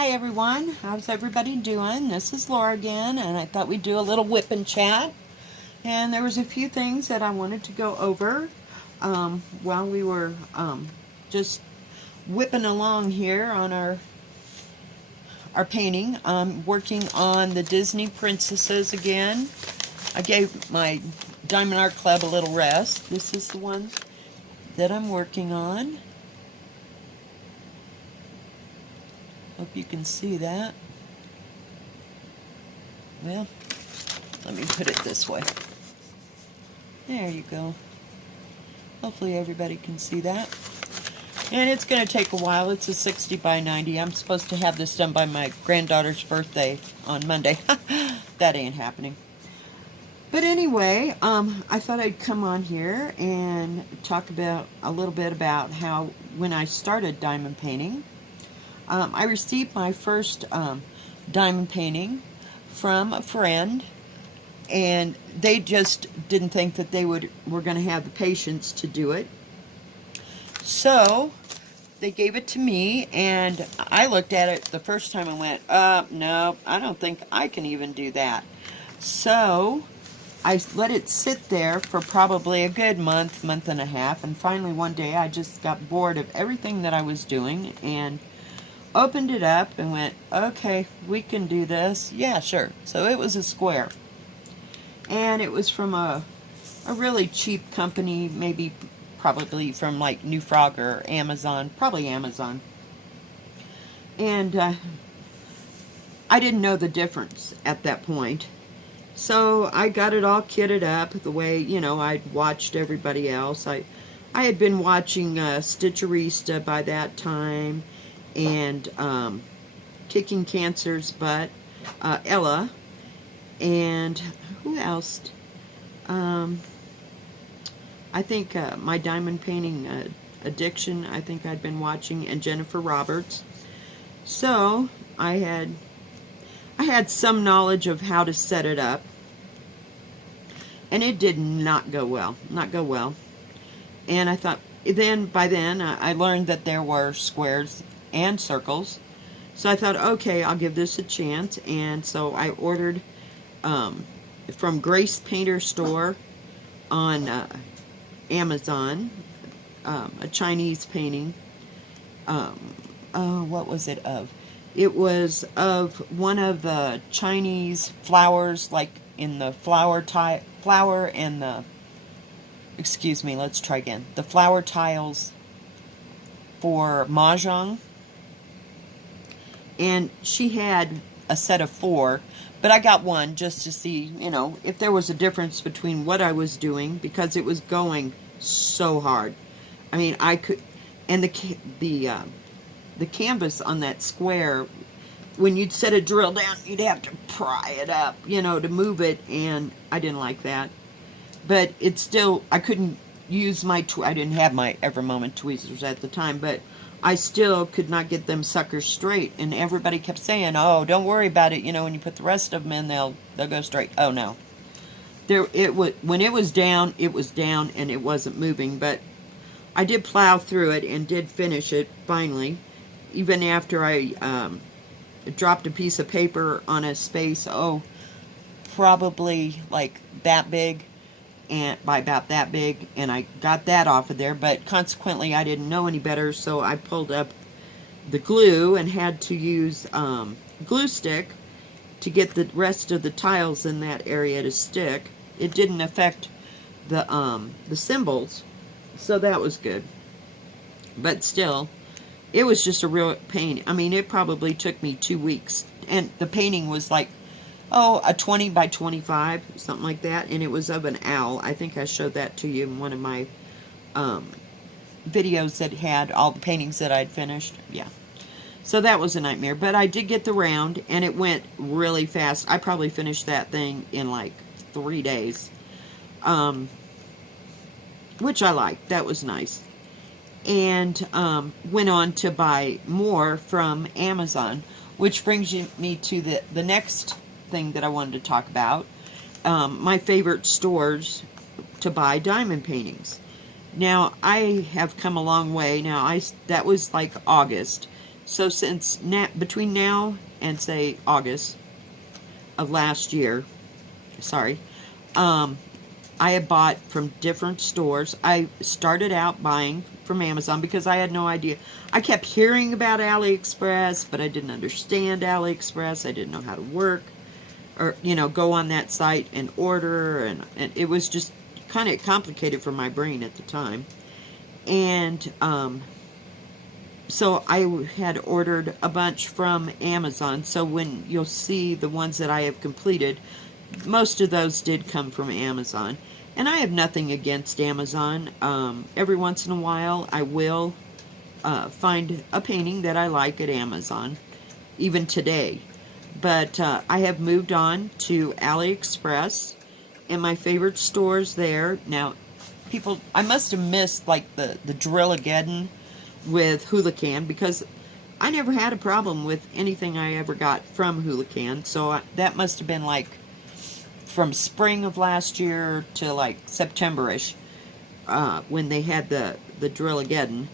Hi everyone, how's everybody doing? This is Laura again, and I thought we'd do a little whip and chat. And there was a few things that I wanted to go over while we were just whipping along here on our painting. I'm working on the Disney princesses again. I gave my Diamond Art Club a little rest. This is the one that I'm working on. Hope you can see that. Well, let me put it this way. There you go. Hopefully everybody can see that. And it's going to take a while. It's a 60 by 90. I'm supposed to have this done by my granddaughter's birthday on Monday. That ain't happening. But anyway, I thought I'd come on here and talk about a little bit about how when I started diamond painting, I received my first diamond painting from a friend, and they just didn't think that they were going to have the patience to do it. So they gave it to me, and I looked at it the first time and went, no, I don't think I can even do that. So I let it sit there for probably a good month and a half, and finally one day I just got bored of everything that I was doing and opened it up and went, okay, we can do this. Yeah, sure. So it was a square. And it was from a really cheap company, probably from like New Frog or Amazon, probably Amazon. And I didn't know the difference at that point. So I got it all kitted up the way, you know, I'd watched everybody else. I had been watching Stitcherista by that time, and Kicking Cancer's Butt, Ella, and who else? I think my diamond painting addiction, I think I'd been watching, and Jennifer Roberts. So I had some knowledge of how to set it up, and it did not go well. And I thought, by then I learned that there were squares and circles. So I thought, okay, I'll give this a chance. And so I ordered from Grace Painter Store on Amazon a Chinese painting. What was it of? It was of one of the Chinese flowers, like in the flower and the, excuse me, let's try again. The flower tiles for Mahjong. And she had a set of 4, but I got one just to see, you know, if there was a difference between what I was doing, because it was going so hard. I mean, I could, and the canvas on that square, when you'd set a drill down, you'd have to pry it up, you know, to move it, and I didn't like that. But it's still, I couldn't use I didn't have my Evermoment tweezers at the time, but I still could not get them suckers straight, and everybody kept saying, "Oh, don't worry about it. You know, when you put the rest of them in, they'll go straight." Oh no, when it was down, and it wasn't moving. But I did plow through it and did finish it finally, even after I dropped a piece of paper on a space. Oh, probably like that big. And by about that big, and I got that off of there, but consequently I didn't know any better, so I pulled up the glue and had to use glue stick to get the rest of the tiles in that area to stick. It didn't affect the symbols, so that was good. But still, it was just a real pain. I mean, it probably took me 2 weeks, and the painting was like, a 20 by 25, something like that, and it was of an owl. I think I showed that to you in one of my videos that had all the paintings that I'd finished. Yeah. So that was a nightmare, but I did get the round, and it went really fast. I probably finished that thing in like 3 days, which I liked. That was nice. And went on to buy more from Amazon, which brings me to the next thing that I wanted to talk about. My favorite stores to buy diamond paintings. Now, I have come a long way. Now, that was like August. So since between now and say August of last year, sorry, I had bought from different stores. I started out buying from Amazon because I had no idea. I kept hearing about AliExpress, but I didn't understand AliExpress. I didn't know how to work or, go on that site and order. And it was just kind of complicated for my brain at the time. And so I had ordered a bunch from Amazon. So when you'll see the ones that I have completed, most of those did come from Amazon. And I have nothing against Amazon. Every once in a while, I will find a painting that I like at Amazon, even today. But I have moved on to AliExpress, and my favorite stores there. Now, people, I must have missed like the Drill-A-Geddon with Hulacan, because I never had a problem with anything I ever got from Hulacan. So that must have been like from spring of last year to like September-ish, when they had the Drill-A-Geddon.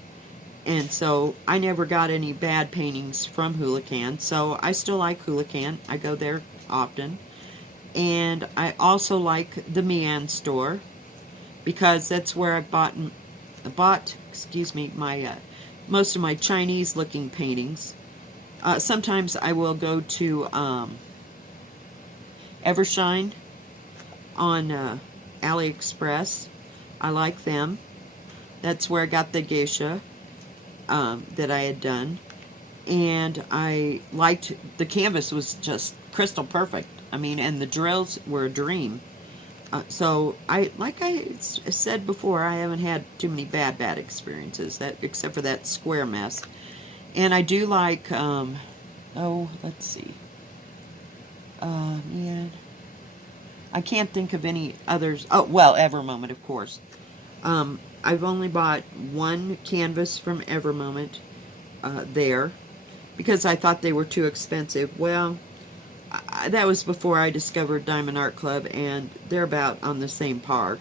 And so I never got any bad paintings from Hulacan. So I still like Hulacan. I go there often. And I also like the Mian store, because that's where I bought my most of my Chinese looking paintings. Sometimes I will go to Evershine on AliExpress. I like them. That's where I got the geisha that I had done. And I liked, the canvas was just crystal perfect. I mean, and the drills were a dream. So like I said before, I haven't had too many bad experiences, except for that square mess. And I do like, let's see. Man, I can't think of any others. Oh, well, Evermoment, of course. I've only bought one canvas from Evermoment there, because I thought they were too expensive. Well, that was before I discovered Diamond Art Club, and they're about on the same par.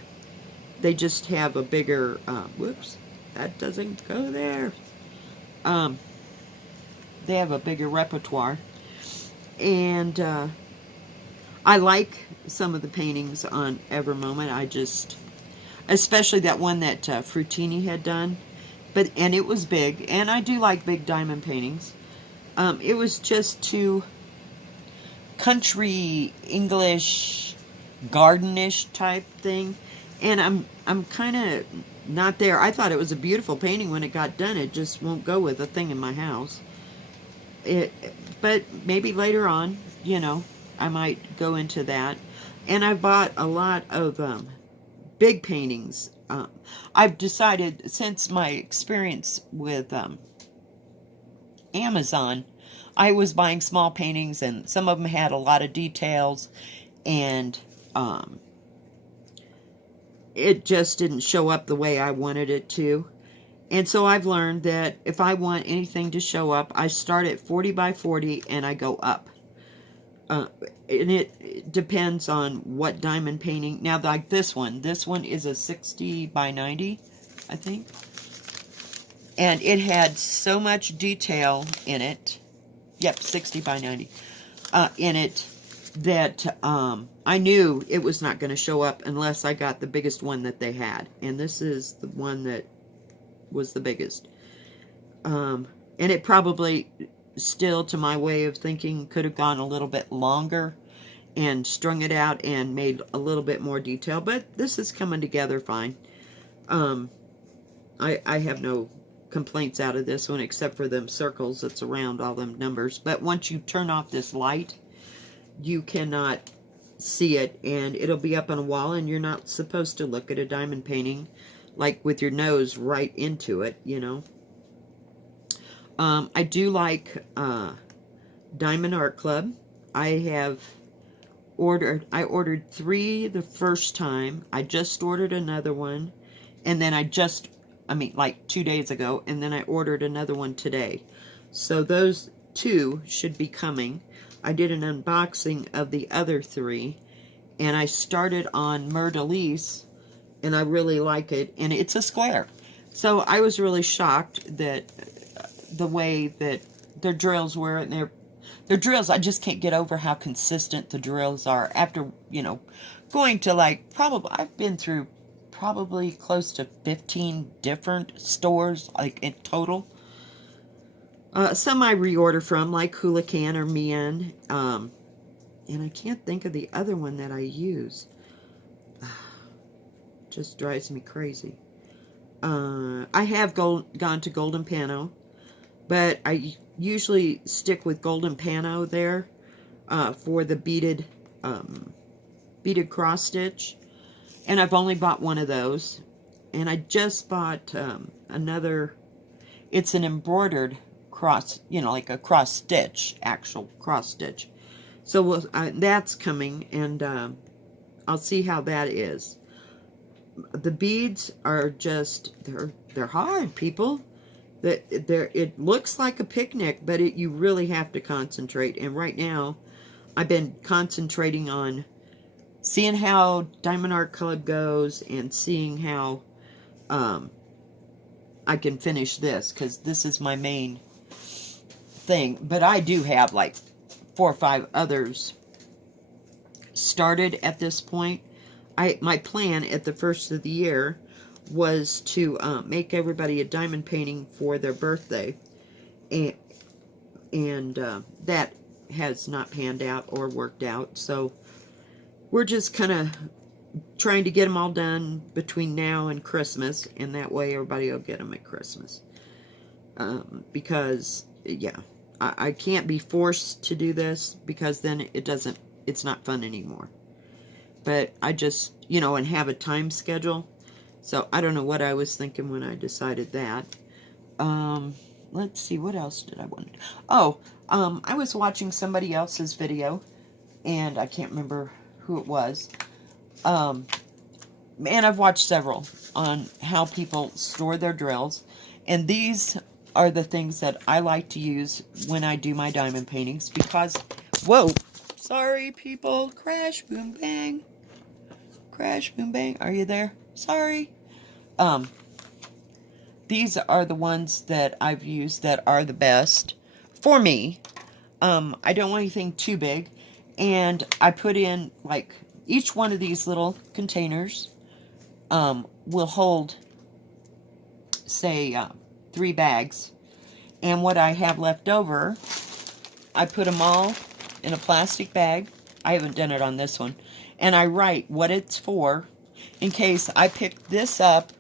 They just have a bigger, whoops, that doesn't go there. They have a bigger repertoire. And I like some of the paintings on Evermoment. I just, especially that one that Fruttini had done. And it was big, and I do like big diamond paintings. It was just too country English gardenish type thing, and I'm kind of not there. I thought it was a beautiful painting when it got done. It just won't go with a thing in my house. But maybe later on, I might go into that. And I bought a lot of big paintings. I've decided, since my experience with Amazon, I was buying small paintings, and some of them had a lot of details, and it just didn't show up the way I wanted it to. And so I've learned that if I want anything to show up, I start at 40 by 40 and I go up. And it depends on what diamond painting. Now, like this one is a 60 by 90, I think. And it had so much detail in it. Yep, 60 by 90 in it, that I knew it was not going to show up unless I got the biggest one that they had. And this is the one that was the biggest. And it probably, still to my way of thinking, could have gone a little bit longer and strung it out and made a little bit more detail. But this is coming together fine. I have no complaints out of this one, except for them circles that's around all them numbers. But once you turn off this light, you cannot see it, and it'll be up on a wall, and you're not supposed to look at a diamond painting like with your nose right into it, I do like Diamond Art Club. I ordered 3 the first time. I just ordered another one, and then like 2 days ago, and then I ordered another one today. So those 2 should be coming. I did an unboxing of the other 3, and I started on Mur de Lis, and I really like it, and it's a square. So I was really shocked that the way that their drills were, and their drills, I just can't get over how consistent the drills are. After, you know, going to like, probably, I've been through probably close to 15 different stores, like in total. Some I reorder from, like Hulacan or Mian. And I can't think of the other one that I use. Just drives me crazy. I have gone to Golden Pano, but I usually stick with Golden Pano there for the beaded cross stitch. And I've only bought one of those. And I just bought another, it's an embroidered cross, you know, like a cross stitch, actual cross stitch. So that's coming, and I'll see how that is. The beads are just, they're hard, people. It looks like a picnic, but you really have to concentrate. And right now, I've been concentrating on seeing how Diamond Art Club goes and seeing how I can finish this, because this is my main thing. But I do have like 4 or 5 others started at this point. My plan at the first of the year was to make everybody a diamond painting for their birthday, and that has not panned out or worked out. So we're just kind of trying to get them all done between now and Christmas, and that way everybody will get them at Christmas. Because, yeah, I can't be forced to do this, because then it's not fun anymore. But I just, you know, and have a time schedule. So I don't know what I was thinking when I decided that. Let's see, what else did I want? Oh, I was watching somebody else's video, and I can't remember who it was. And I've watched several on how people store their drills. And these are the things that I like to use when I do my diamond paintings, because, whoa, sorry people, crash, boom, bang. Crash, boom, bang. Are you there? Sorry. These are the ones that I've used that are the best for me. I don't want anything too big. And I put in, like, each one of these little containers will hold, say, 3 bags. And what I have left over, I put them all in a plastic bag. I haven't done it on this one. And I write what it's for, in case I pick this up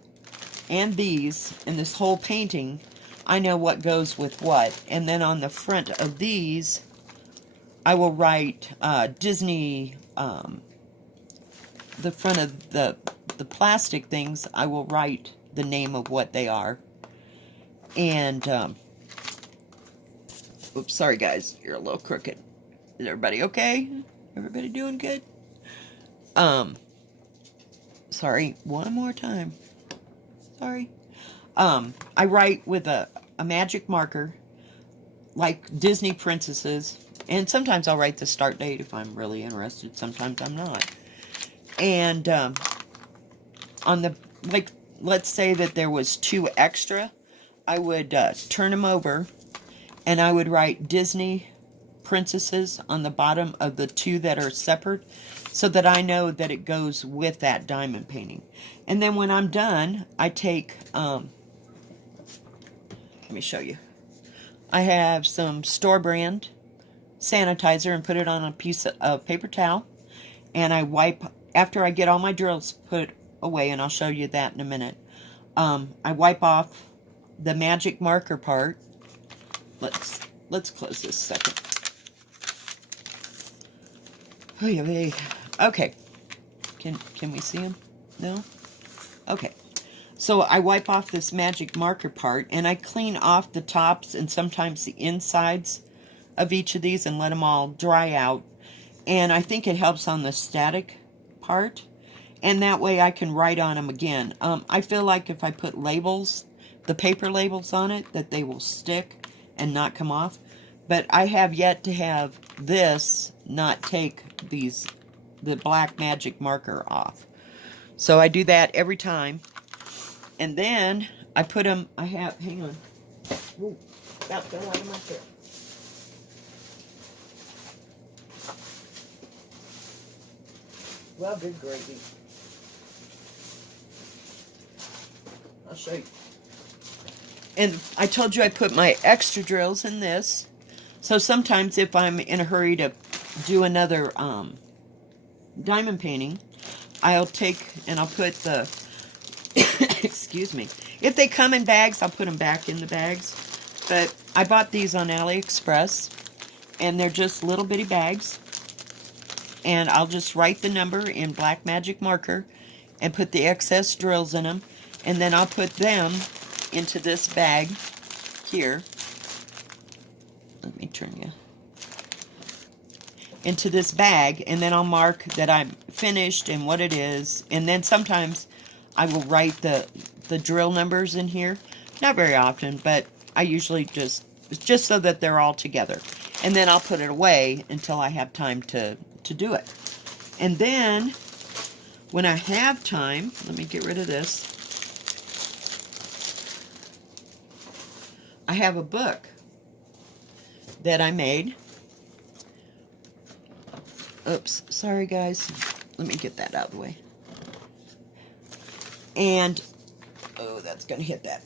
and these and this whole painting. I know what goes with what. And then on the front of these, I will write Disney, the front of the plastic things, I will write the name of what they are. And, oops, sorry guys, you're a little crooked. Is everybody okay? Everybody doing good? Sorry, one more time. Sorry. I write with a magic marker, like Disney princesses, and sometimes I'll write the start date if I'm really interested. Sometimes I'm not. And on the, like, let's say that there was 2 extra, I would turn them over, and I would write Disney princesses on the bottom of the 2 that are separate, so that I know that it goes with that diamond painting. And then when I'm done, I take, let me show you. I have some store brand sanitizer and put it on a piece of paper towel. And I wipe, after I get all my drills put away, and I'll show you that in a minute. I wipe off the magic marker part. Let's close this second. Okay. Can we see them? No? Okay. So I wipe off this magic marker part, and I clean off the tops and sometimes the insides of each of these and let them all dry out. And I think it helps on the static part, and that way I can write on them again. I feel like if I put labels, the paper labels on it, that they will stick and not come off. But I have yet to have this not take the black magic marker off. So I do that every time. And then I put them, hang on. Ooh, about fell out of my chair. Well, good gravy. I'll show you. And I told you I put my extra drills in this. So sometimes if I'm in a hurry to do another diamond painting, I'll take and I'll put the, excuse me. If they come in bags, I'll put them back in the bags. But I bought these on AliExpress, and they're just little bitty bags. And I'll just write the number in black magic marker and put the excess drills in them. And then I'll put them into this bag here. Let me turn you. Into this bag, and then I'll mark that I'm finished and what it is. And then sometimes I will write the drill numbers in here. Not very often, but I usually just so that they're all together. And then I'll put it away until I have time to do it. And then when I have time, let me get rid of this. I have a book that I made. Oops, sorry guys. Let me get that out of the way. And, oh, that's going to hit that.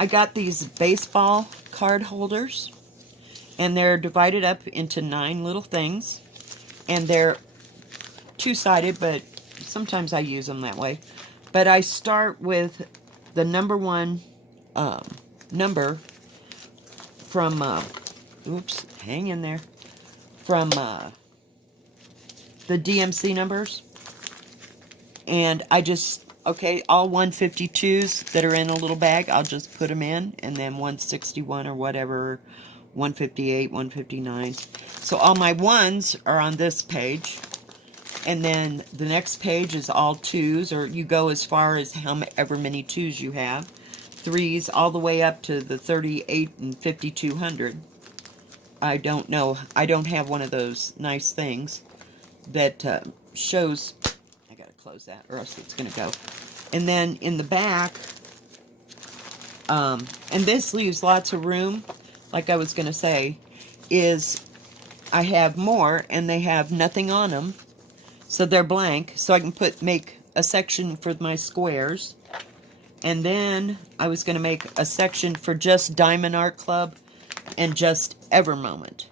I got these baseball card holders, and they're divided up into 9 little things, and they're two-sided, but sometimes I use them that way. But I start with the number 1 number from, oops, hang in there, from the DMC numbers, and I just, okay, all 152s that are in a little bag, I'll just put them in, and then 161 or whatever, 158, 159. So all my 1s are on this page, and then the next page is all 2s, or you go as far as however many 2s you have. 3s all the way up to the 38 and 5200. I don't know. I don't have one of those nice things that shows. I gotta close that or else it's gonna go. And then in the back, and this leaves lots of room, like I was gonna say, is I have more and they have nothing on them, so they're blank, so I can make a section for my squares. And then I was going to make a section for just Diamond Art Club and just Ever Moment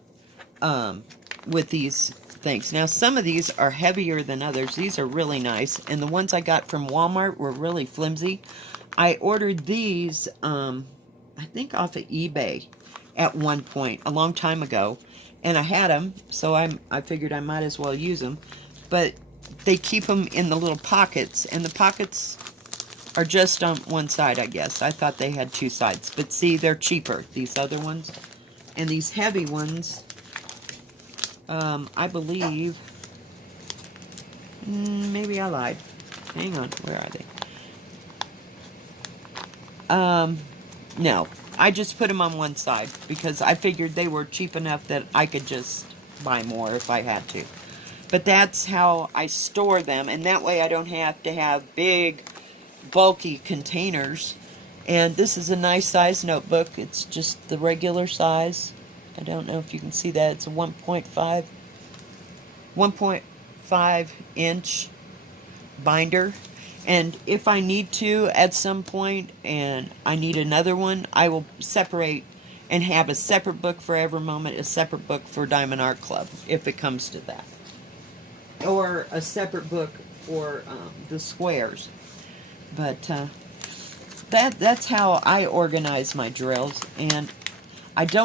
with these things. Now, some of these are heavier than others. These are really nice. And the ones I got from Walmart were really flimsy. I ordered these, I think off of eBay at one point, a long time ago. And I had them, so I figured I might as well use them. But they keep them in the little pockets, and the pockets are just on one side, I guess. I thought they had 2 sides. But see, they're cheaper, these other ones. And these heavy ones, I believe, maybe I lied. Hang on, where are they? No, I just put them on one side because I figured they were cheap enough that I could just buy more if I had to. But that's how I store them, and that way I don't have to have big bulky containers. And this is a nice size notebook. It's just the regular size. I don't know if you can see that. It's a 1.5 inch binder. And if I need to at some point and I need another one, I will separate and have a separate book for Ever Moment, a separate book for Diamond Art Club, if it comes to that. Or a separate book for the squares. But that's how I organize my drills, and I don't